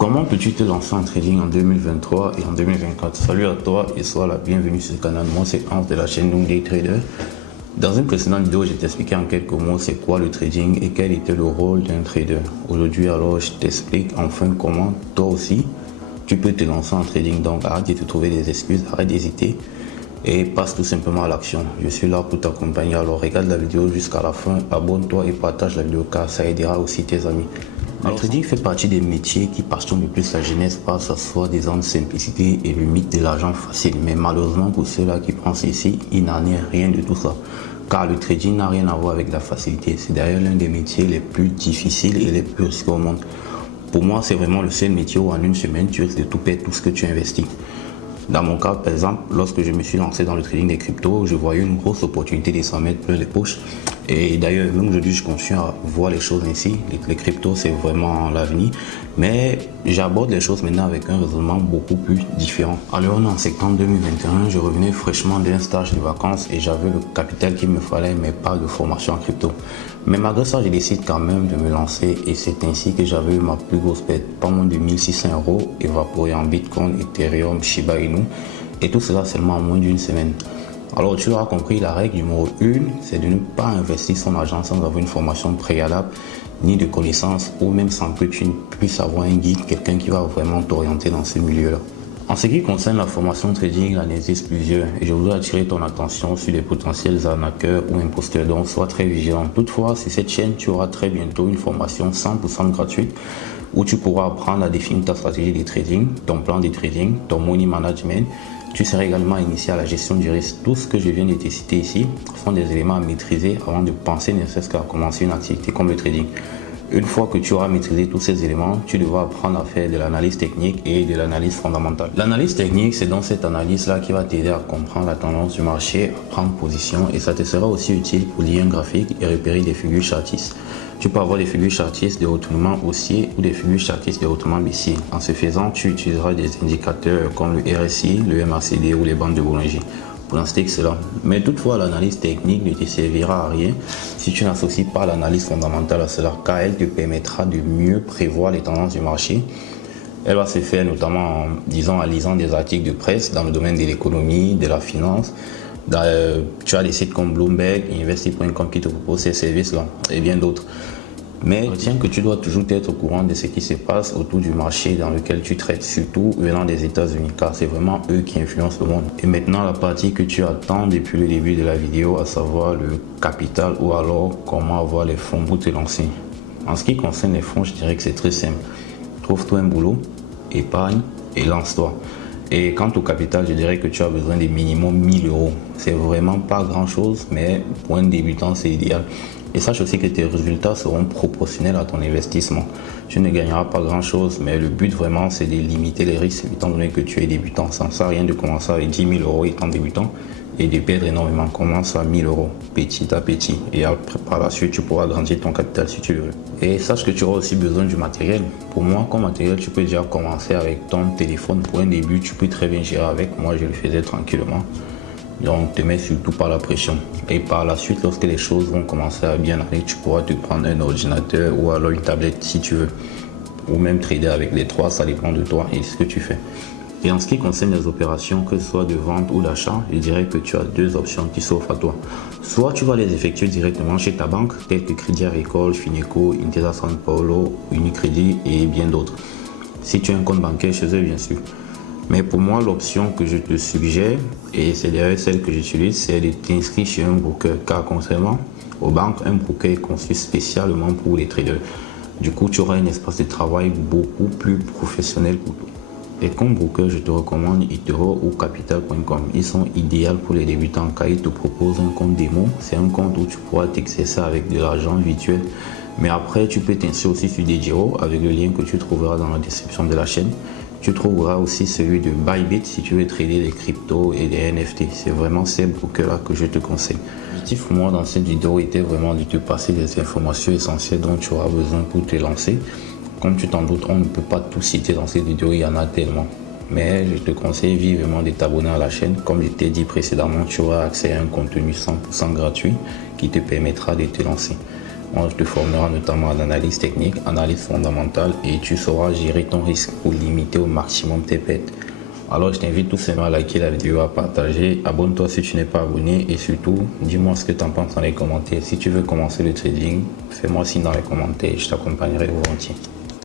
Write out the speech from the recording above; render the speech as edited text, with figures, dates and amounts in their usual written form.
Comment peux-tu te lancer en trading en 2023 et en 2024? Salut à toi et sois la bienvenue sur ce canal. Moi c'est Hans de la chaîne Young Day Trader. Dans une précédente vidéo, je t'expliquais en quelques mots c'est quoi le trading et quel était le rôle d'un trader. Aujourd'hui alors je t'explique enfin comment toi aussi tu peux te lancer en trading. Donc arrête de te trouver des excuses, arrête d'hésiter et passe tout simplement à l'action. Je suis là pour t'accompagner. Alors regarde la vidéo jusqu'à la fin, abonne-toi et partage la vidéo car ça aidera aussi tes amis. Le trading fait partie des métiers qui passionnent le plus la jeunesse par sa soi-disant simplicité et le mythe de l'argent facile. Mais malheureusement pour ceux-là qui pensent ici, il n'en est rien de tout ça. Car le trading n'a rien à voir avec la facilité. C'est d'ailleurs l'un des métiers les plus difficiles et les plus risqués au monde. Pour moi, c'est vraiment le seul métier où en une semaine, tu risques de tout perdre tout ce que tu investis. Dans mon cas, par exemple, lorsque je me suis lancé dans le trading des cryptos, je voyais une grosse opportunité de s'en mettre plein les poches. Et d'ailleurs, même aujourd'hui, je continue à voir les choses ainsi. Les cryptos, c'est vraiment l'avenir. Mais j'aborde les choses maintenant avec un raisonnement beaucoup plus différent. Alors, on est en septembre 2021, je revenais fraîchement d'un stage de vacances et j'avais le capital qu'il me fallait, mais pas de formation en crypto. Mais malgré ça, je décide quand même de me lancer et c'est ainsi que j'avais eu ma plus grosse perte, pas moins de 1600 € évaporés en Bitcoin, Ethereum, Shiba Inu et tout cela seulement en moins d'une semaine. Alors tu auras compris, la règle numéro 1, c'est de ne pas investir son argent sans avoir une formation préalable, ni de connaissances, ou même sans que tu puisses avoir un guide, quelqu'un qui va vraiment t'orienter dans ce milieu-là. En ce qui concerne la formation trading, il en existe plusieurs et je voudrais attirer ton attention sur les potentiels arnaqueurs ou imposteurs, donc sois très vigilant. Toutefois, sur cette chaîne, tu auras très bientôt une formation 100% gratuite où tu pourras apprendre à définir ta stratégie de trading, ton plan de trading, ton money management. Tu seras également initié à la gestion du risque. Tout ce que je viens de te citer ici sont des éléments à maîtriser avant de penser ne serait-ce qu'à commencer une activité comme le trading. Une fois que tu auras maîtrisé tous ces éléments, tu devras apprendre à faire de l'analyse technique et de l'analyse fondamentale. L'analyse technique, c'est dans cette analyse-là qui va t'aider à comprendre la tendance du marché, à prendre position et ça te sera aussi utile pour lire un graphique et repérer des figures chartistes. Tu peux avoir des figures chartistes de retournement haussier ou des figures chartistes de retournement baissier. En ce faisant, tu utiliseras des indicateurs comme le RSI, le MACD ou les bandes de Bollinger pour inciter cela. Mais toutefois, l'analyse technique ne te servira à rien si tu n'associes pas l'analyse fondamentale à cela, car elle te permettra de mieux prévoir les tendances du marché. Elle va se faire notamment en lisant des articles de presse dans le domaine de l'économie, de la finance. Tu as des sites comme Bloomberg, Investi.com qui te proposent ces services-là et bien d'autres. Mais retiens que tu dois toujours être au courant de ce qui se passe autour du marché dans lequel tu traites, surtout venant des États-Unis, car c'est vraiment eux qui influencent le monde. Et maintenant, la partie que tu attends depuis le début de la vidéo, à savoir le capital ou alors comment avoir les fonds pour te lancer. En ce qui concerne les fonds, je dirais que c'est très simple. Trouve-toi un boulot, épargne et lance-toi. Et quant au capital, je dirais que tu as besoin de minimum 1000 €. C'est vraiment pas grand chose, mais pour un débutant, c'est idéal. Et sache aussi que tes résultats seront proportionnels à ton investissement. Tu ne gagneras pas grand chose, mais le but vraiment, c'est de limiter les risques, étant donné que tu es débutant. Ça ne sert à rien de commencer avec 10 000 € étant débutant et de perdre énormément. Commence à 1000 €, petit à petit. Et après, par la suite, tu pourras grandir ton capital si tu le veux. Et sache que tu auras aussi besoin du matériel. Pour moi, comme matériel, tu peux déjà commencer avec ton téléphone. Pour un début, tu peux très bien gérer avec. Moi, je le faisais tranquillement. Donc, te mets surtout par la pression. Et par la suite, lorsque les choses vont commencer à bien aller, tu pourras te prendre un ordinateur ou alors une tablette si tu veux. Ou même trader avec les trois, ça dépend de toi et ce que tu fais. Et en ce qui concerne les opérations, que ce soit de vente ou d'achat, je dirais que tu as deux options qui s'offrent à toi. Soit tu vas les effectuer directement chez ta banque, telles que Crédit Agricole, Fineco, Intesa Sanpaolo, Unicredit et bien d'autres. Si tu as un compte bancaire chez eux, bien sûr. Mais pour moi, l'option que je te suggère, et c'est d'ailleurs celle que j'utilise, c'est de t'inscrire chez un broker. Car contrairement aux banques, un broker est conçu spécialement pour les traders. Du coup, tu auras un espace de travail beaucoup plus professionnel pour toi. Et comme broker, je te recommande eToro ou Capital.com. Ils sont idéaux pour les débutants car ils te proposent un compte démo. C'est un compte où tu pourras t'exercer avec de l'argent virtuel. Mais après, tu peux t'inscrire aussi sur DJO avec le lien que tu trouveras dans la description de la chaîne. Tu trouveras aussi celui de Bybit si tu veux trader des cryptos et des NFT. C'est vraiment ces brokers-là que je te conseille. L'objectif pour moi dans cette vidéo était vraiment de te passer des informations essentielles dont tu auras besoin pour te lancer. Comme tu t'en doutes, on ne peut pas tout citer dans cette vidéo, il y en a tellement. Mais je te conseille vivement de t'abonner à la chaîne. Comme je t'ai dit précédemment, tu auras accès à un contenu 100% gratuit qui te permettra de te lancer. On te formera notamment en analyse technique, analyse fondamentale et tu sauras gérer ton risque pour limiter au maximum tes pertes. Alors je t'invite tout simplement à liker la vidéo, à partager, abonne-toi si tu n'es pas abonné et surtout dis-moi ce que tu en penses dans les commentaires. Si tu veux commencer le trading, fais-moi signe dans les commentaires, je t'accompagnerai volontiers.